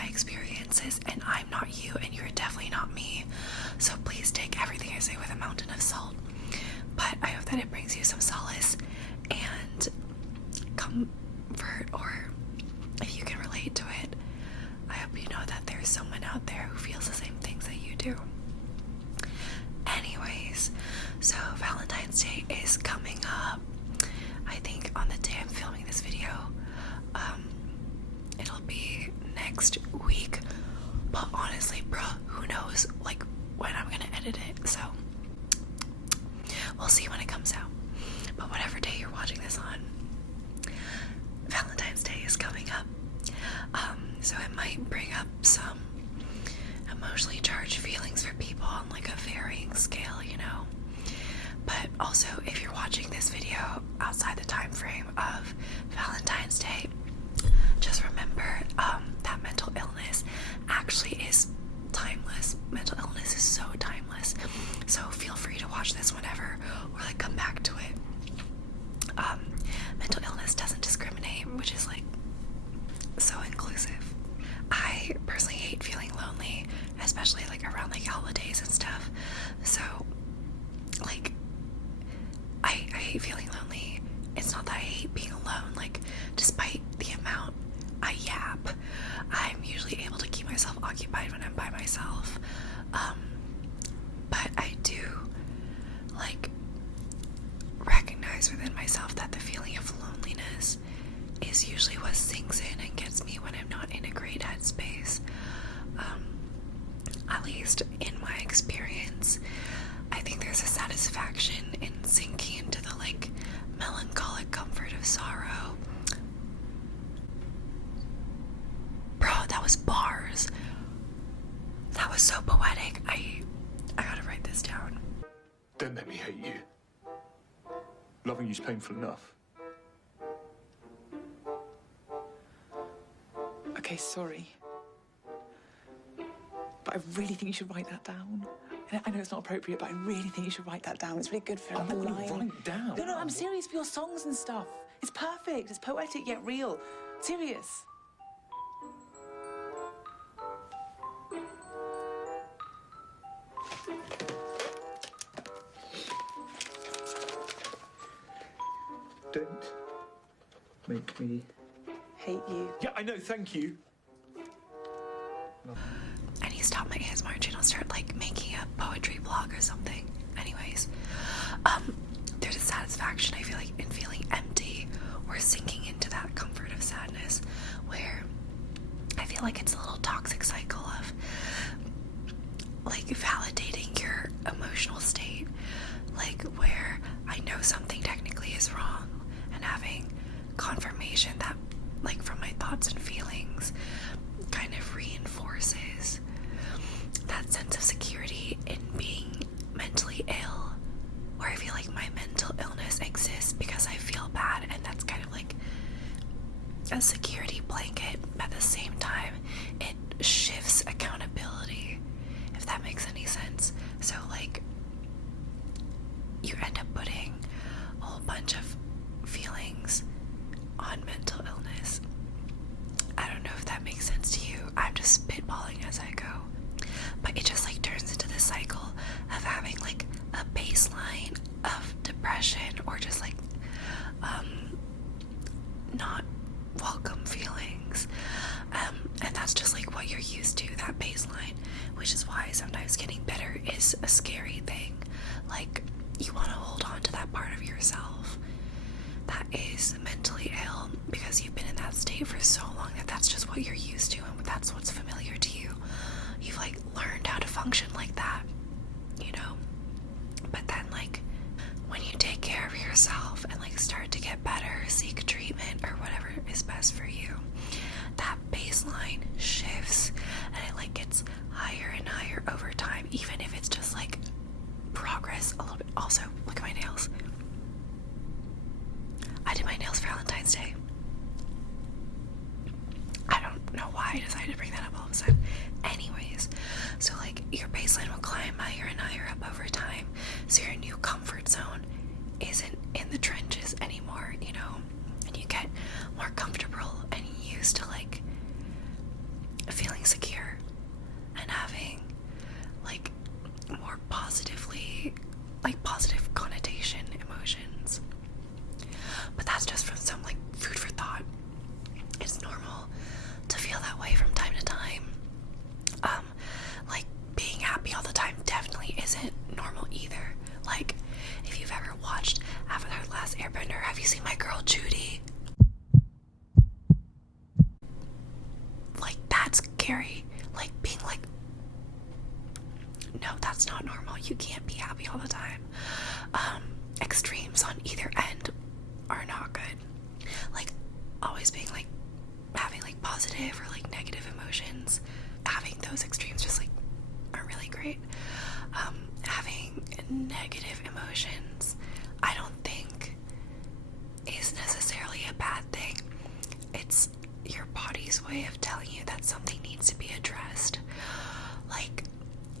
my experiences, and I'm not you, and you're definitely not me. So please take everything I say with a mountain of salt. But I hope that it brings you some solace and comfort, or if you can relate to it, I hope you know that there's someone out there who feels the same things that you do. Anyways, so Valentine's Day is coming up. I think on the day I'm filming this video, it'll be next week. But honestly, bruh, who knows like when I'm gonna edit it, so we'll see when it comes out. But whatever day you're watching this on, Valentine's Day is coming up. So it might bring up some emotionally charged feelings for people on like a varying scale, you know. But also, if you're watching this video outside the time frame of Valentine's Day, just remember that mental illness actually is timeless. Mental illness is so timeless. So feel free to watch this whenever, or like come back to it. Mental illness doesn't discriminate, which is like so inclusive. I personally hate feeling lonely, especially like around like holidays and stuff. So like I hate feeling lonely. It's not that I hate being alone. Like, despite the amount I yap, I'm usually able to keep myself occupied when I'm by myself. But I do like recognize within myself that the feeling of loneliness is usually what sinks in and gets me when I'm not in a great headspace. At least in my experience, I think there's a satisfaction in sinking into the like melancholic comfort of sorrow. Bro, that was bars. That was so poetic. I gotta write this down. Don't let me hate you. Loving you's painful enough. Okay, sorry. But I really think you should write that down. I know it's not appropriate, but I really think you should write that down. It's really good for I'm a not line. gonna write down. No, I'm serious for your songs and stuff. It's perfect. It's poetic yet real. Serious. Don't make me Hate you. Yeah, I know, thank you. I need to stop my ASMR channel, start like making a poetry blog or something. Anyways, there's a satisfaction I feel like in feeling empty or sinking into that comfort of sadness, where I feel like it's a little toxic cycle of like validating your emotional state, like where I know something technically is wrong and having confirmation that like from my thoughts and feelings kind of reinforces that sense of security in being mentally ill, where I feel like my mental illness exists because I feel bad, and that's kind of like a security blanket. At the same time, it shifts accountability, if that makes any sense. So like you end up putting a whole bunch of feelings on mental illness. I don't know if that makes sense to you. I'm just spitballing as I go. But it just like turns into this cycle of having like a baseline of depression or just like not welcome feelings. And that's just like what you're used to, that baseline, which is why sometimes getting better is a scary thing. Like you want to hold on to that part of yourself that is mentally ill because you've been in that state for so long that that's just what you're used to and that's what's familiar to you. You've like learned how to function like that, you know? But then like when you take care of yourself and like start to get better, seek treatment or whatever is best for you, that baseline shifts and it like gets higher and higher over time, even if it's just like progress a little bit. Also, look at my nails. I did my nails for Valentine's Day. I don't know why I decided to bring that up all of a sudden. Anyways, so like your baseline will climb higher and higher up over time. So your new comfort zone isn't in the trenches anymore, you know, and you get more comfortable and used to like feeling You can't be happy all the time. Extremes on either end are not good. Like, always being like, having like positive or like negative emotions, having those extremes just like aren't really great. Having negative emotions, I don't think is necessarily a bad thing. It's your body's way of telling you that something needs to be addressed. Like,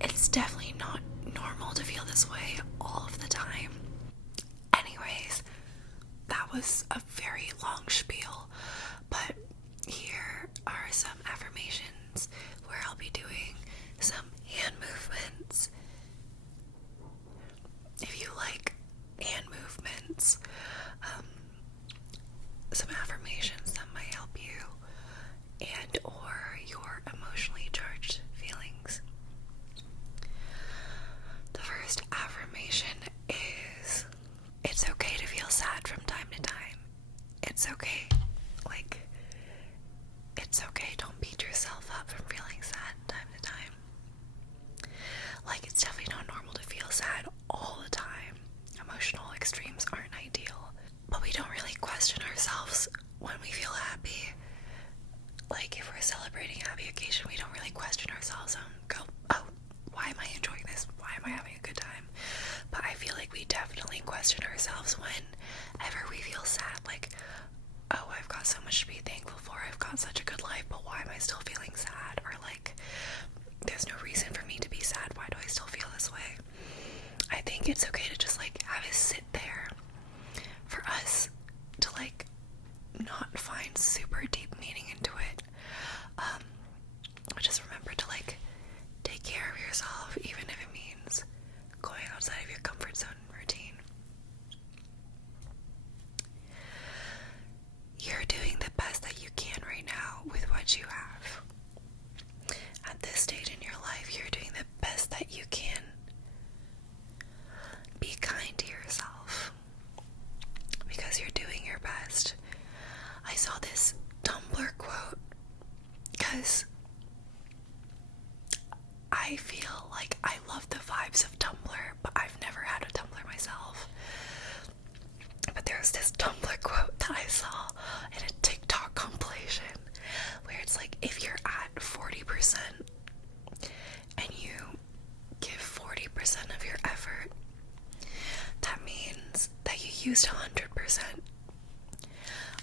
it's definitely not normal to feel this way all of the time. Anyways, that was a very long spiel, but here are some affirmations where I'll be doing some hand movements. If you like hand movements, some affirmations that might help you and or your emotionally charged feelings. The first affirmation is, it's okay to feel sad from time to time. It's okay. Like, it's okay. Don't beat yourself up from feeling sad time to time. Like, it's definitely not normal to feel sad all the time. Emotional extremes aren't ideal. But we don't really question ourselves when we feel happy. Like, if we're celebrating a happy occasion, we don't really question ourselves and go, oh, why am I enjoying this? Why am I having a good time? But I feel like we definitely question ourselves whenever we feel sad. Like, oh, I've got so much to be thankful for. I've got such a good life, but why am I still feeling sad? Or like, there's no reason for me to be sad. Why do I still feel this way? I think it's okay to just like have it sit there for us to like not find super deep meaning into it. But just remember to like take care of yourself, even if it means going outside of your comfort zone routine. You're doing the best that you can right now with what you have. At this stage in your life, you're doing the best that you can. Be kind to yourself because you're doing your best. I saw this Tumblr quote because I feel like I love the vibes of Tumblr, but I've never had a Tumblr myself. But there's this Tumblr quote that I saw in a TikTok compilation where it's like, if you're at 40% and you give 40% of your effort, that means that you used 100%.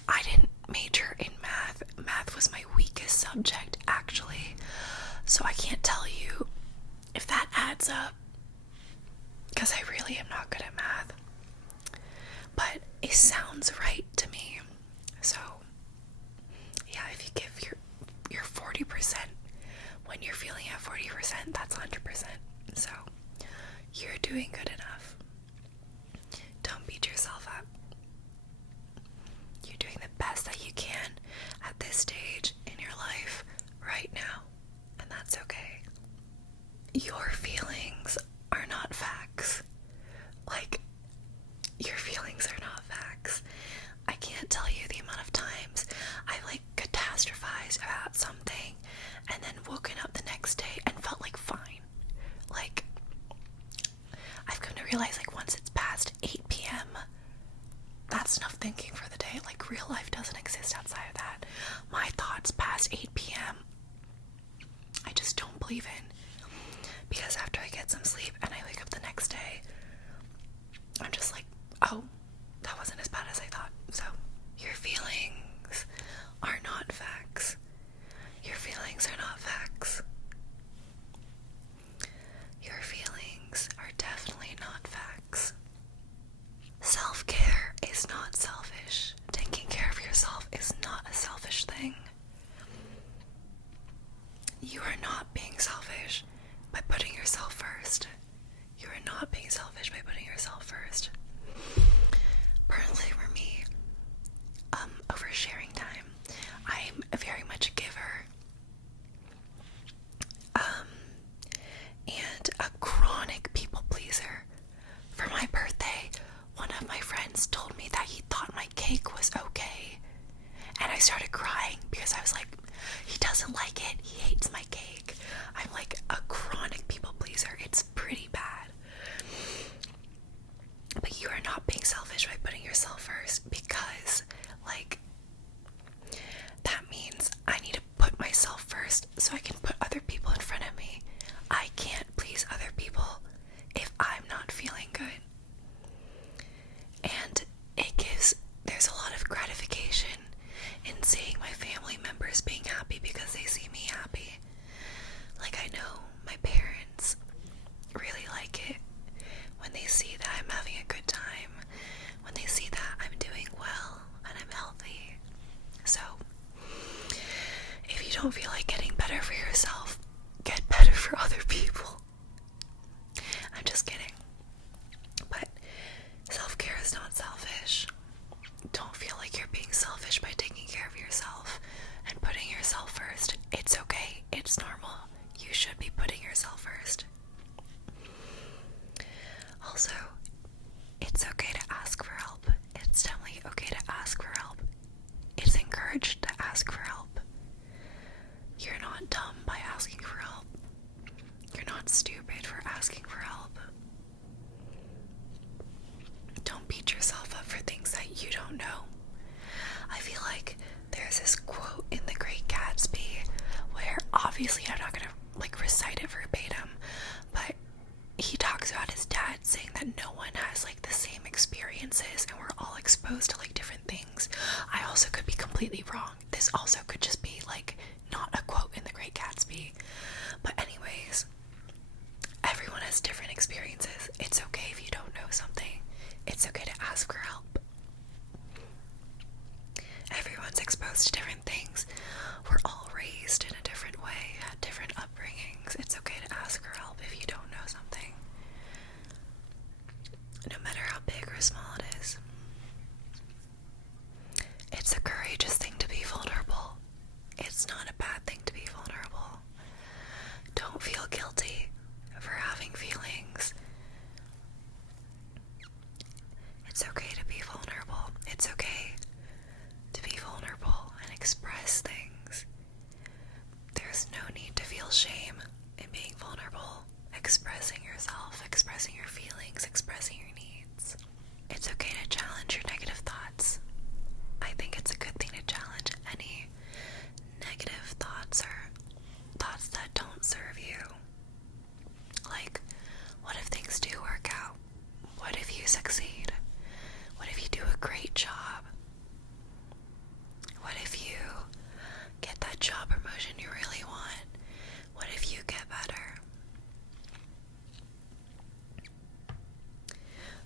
I didn't major in math. Math was my weakest subject, actually. So I can't tell you if that adds up, because I really am not good at math. But it sounds right to me. So, yeah, if you give your 40%, when you're feeling at 40%, that's 100%. So, you're doing good enough. Don't beat yourself up. You're doing the best that you can at this stage in your life right now, and that's okay. Your feelings are not facts. Like, your feelings are not facts. I can't tell you the amount of times I like catastrophized about something and then woken up the next day and felt like fine. Like, I've come to realize, like, once it's past 8 p.m., that's enough thinking for the day. Like, real life doesn't exist outside of that. My thoughts past 8 p.m., I just don't believe in. Because after I get some sleep and I wake up the next day, I'm just like, oh, that wasn't as bad as I thought. So, your feelings are not facts. Your feelings are not facts. Your feelings are definitely not facts. Self-care is not selfish. Taking care of yourself is not a selfish thing. You are not being selfish by putting yourself first. You are not being selfish by putting yourself first. Personally, for me, over sharing time, I'm very much a giver. And a chronic people pleaser. For my birthday, one of my friends told me that he thought my cake was okay. And I started crying because I was like, he doesn't like it. He hates my cake. I'm like a chronic people pleaser. It's pretty bad. others being happy because they see me happy. Like, I know my parents really like it when they see that I'm having a good time, when they see that I'm doing well and I'm healthy. So, if you don't feel like getting better for yourself, get better for other people. I'm just kidding. But self-care is not selfish. Don't feel like you're being selfish by taking care of yourself and putting yourself first. It's okay. It's normal. You should be putting yourself first. Also, it's okay to ask for help. It's definitely okay to ask for help. It's encouraged to ask for help. You're not dumb by asking for help. You're not stupid for asking for help. Don't beat yourself up for things that you don't know. I feel like there's this quote in The Great Gatsby where, obviously I'm not gonna recite it verbatim, but he talks about his dad saying that no one has the same experiences and we're all exposed to different things. I also could be completely wrong. This also could just be not a quote in The Great Gatsby. But anyways, everyone has different experiences. It's okay if you don't know something. It's okay to ask for help. Everyone's exposed to different things. We're all raised in a different way, had different upbringings. It's okay to ask for help if you don't know something. No matter how big or small it is. It's a courageous thing to be vulnerable. It's not a bad thing to be vulnerable. Don't feel guilty for having feelings. It's okay to be vulnerable. It's okay to be vulnerable and express things. There's no need to feel shame in being vulnerable, expressing yourself, expressing your feelings, expressing your needs. It's okay to challenge your negative thoughts. I think it's a good thing to challenge any negative thoughts or thoughts that don't serve you. Like, what if things do work out? What if you succeed? What if you do a great job? What if you get that job promotion you really want? What if you get better?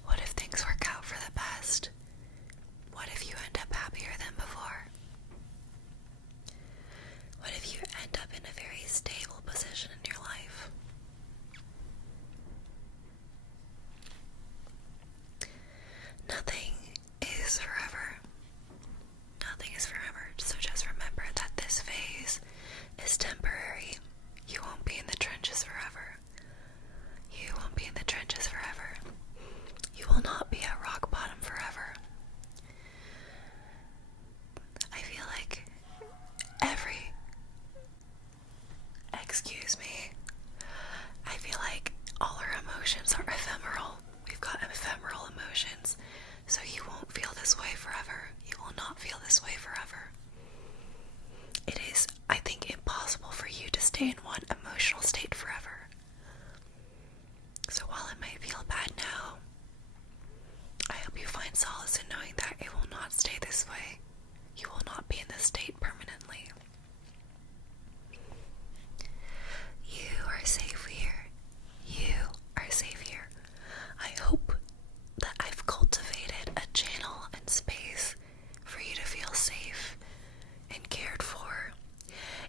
What if things work out for the best? What if you end up happier than before? What if you end up in a very stable position in your life? Nothing is forever. Nothing is forever. So just remember that this phase is temporary. You won't be in the trenches forever. You won't be in the trenches forever. You will not be at rock bottom forever. I feel like excuse me, I feel like all our emotions are ephemeral. We've got ephemeral emotions, so you won't feel this way forever. You will not feel this way forever. It is, I think, impossible for you to stay in one emotional state forever. So while it might feel bad now, I hope you find solace in knowing that it will not stay this way. You will not be in this state permanently. You are safe here. You are safe here. I hope that I've cultivated a channel and space for you to feel safe and cared for.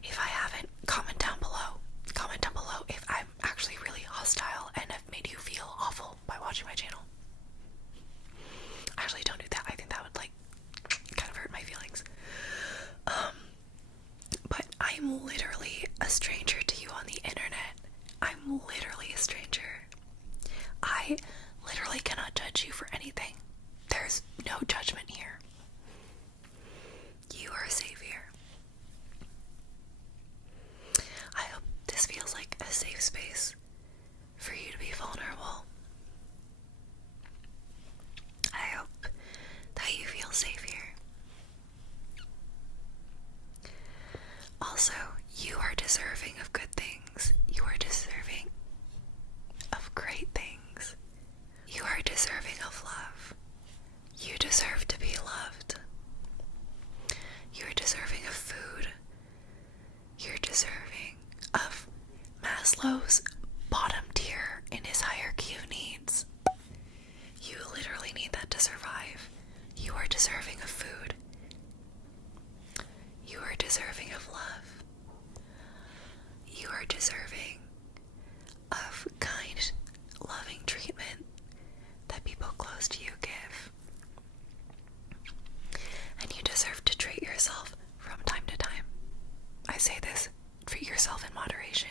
If I haven't, comment down below. Comment down below if I'm actually really hostile and have made you feel awful by watching my channel. Actually, don't do that. I think that would kind of hurt my feelings. But I'm literally a stranger to you on the internet. I'm literally a stranger. I literally cannot judge you for anything. There's no judgment here. You are safe here. I hope this feels like a safe space for you to be vulnerable. I hope that you feel safe here. Also, you are deserving of good things. You are deserving of great things. You are deserving of love. You deserve to be loved. You are deserving of food, deserving of love. You are deserving of kind, loving treatment that people close to you give. And you deserve to treat yourself from time to time. I say this, treat yourself in moderation.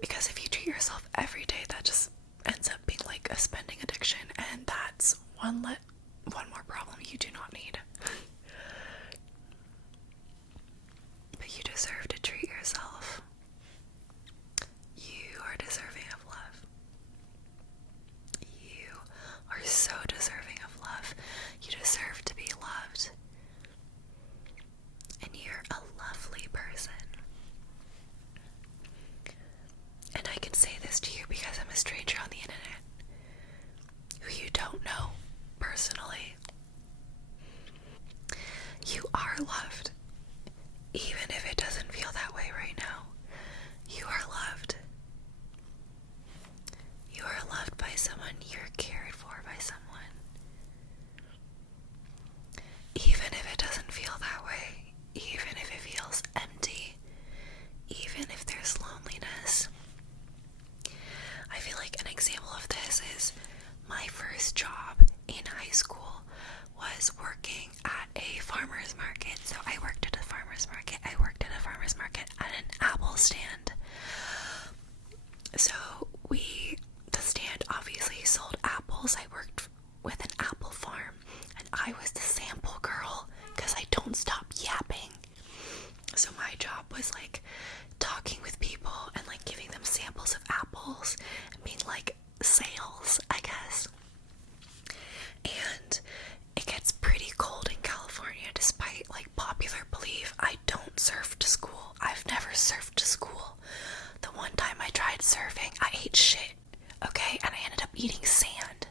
Because if you treat yourself every day, that just ends up being like a spending addiction, and that's one more problem you do not need. But you deserve to treat yourself. You are deserving of love. You are so deserving of love. You deserve to be loved. And you're a lovely person. And I can say this to you because I'm a stranger on the internet who you don't know personally. You are loved. Even if it doesn't feel that way right now, you are loved. You are loved by someone. You're cared for by someone. Even if it doesn't feel that way, even if it feels empty, even if there's loneliness. I feel like an example of this is my first job in high school was working at a farmer's market. So I worked at a farmer's market. I worked at a farmer's market at an apple stand. So the stand obviously sold apples. I worked with an apple farm, and I was the sample girl because I don't stop yapping. So my job was like talking with people and like giving them samples of apples and being like sales, I guess. And it gets pretty cold in California, despite like popular belief. I don't surf to school. I've never surfed to school. The one time I tried surfing, I ate shit, okay? And I ended up eating sand.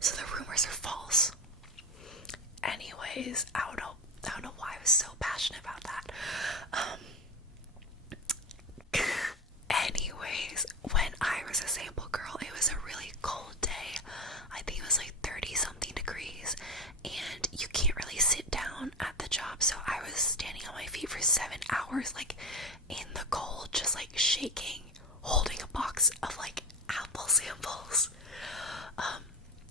So the rumors are false. Anyways, I don't know why I was so passionate about that. Anyways, when I was a sample girl, it was a really cold day. I think it was like 30 something degrees, and you can't really sit down at the job, so I was standing on my feet for 7 hours, like in the cold, just like shaking, holding a box of like apple samples.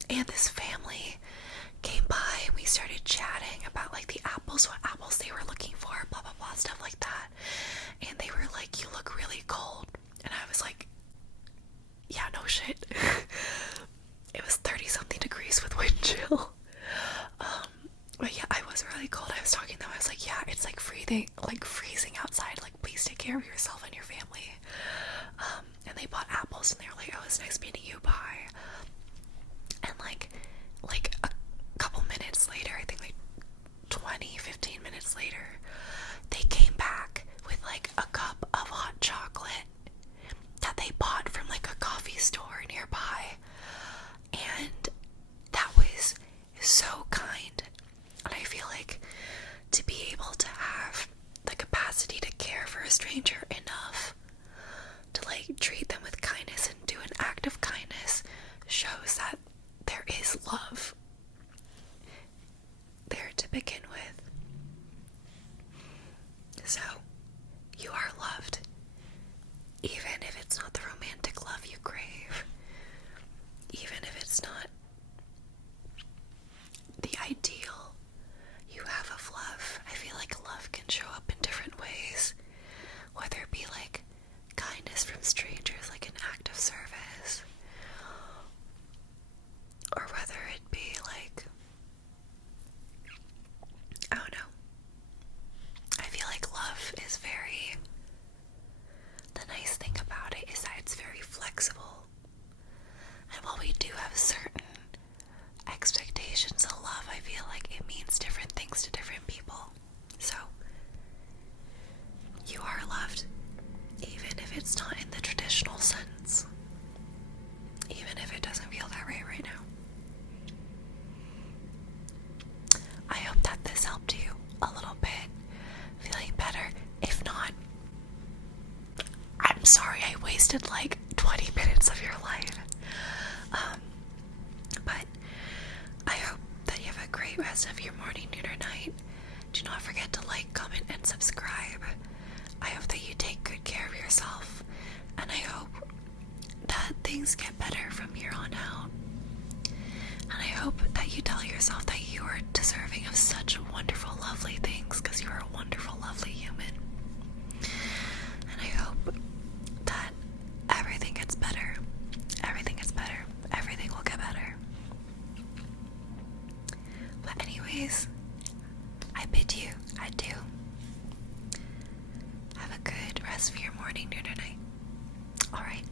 And this family came by and we started chatting about like the apples, what apples they were looking for, blah blah blah, stuff like that. And they were like, "You look really cold." And I was like, "Yeah, no shit." It was 30 something degrees with wind chill. But yeah, I was really cold. I was talking to them. I was like, "Yeah, it's like freezing outside. Like, please take care of yourself and your family." And they bought apples, and they were like, "Oh, it's nice meeting you. Bye." And like a couple minutes later, I think like 15 minutes later, they came back with like a cup of hot chocolate that they bought from like a coffee store nearby. And that was so kind. And I feel like to be able to have the capacity to care for a stranger enough to like treat them with kindness and do an act of kindness shows that there is love there to begin with. So, you are loved, even if it's not the romantic love you crave, even if it's not the ideal you have of love. I feel like love can show up in different ways, whether it be like kindness from strangers, like an act of service, or whether it be like, I don't know. I feel like love is the nice thing about it is that it's very flexible. And while we do have certain expectations of love, I feel like it means different things to different people. So, you are loved, even if it's not in the traditional sense. Even if it doesn't feel that way right now. I hope that this helped you a little bit, feeling better. If not, I'm sorry I wasted like 20 minutes of your life. But I hope that you have a great rest of your morning, noon, or night, Do not forget to like, comment, and subscribe. I hope that you take good care of yourself, and I hope that things get better from here on out. And I hope that you tell yourself that you are deserving of such wonderful, lovely things, because you are a wonderful, lovely human. And I hope that everything gets better. Everything gets better. Everything will get better. But anyways, I bid you adieu. Have a good rest of your morning, noon, or night. Alright.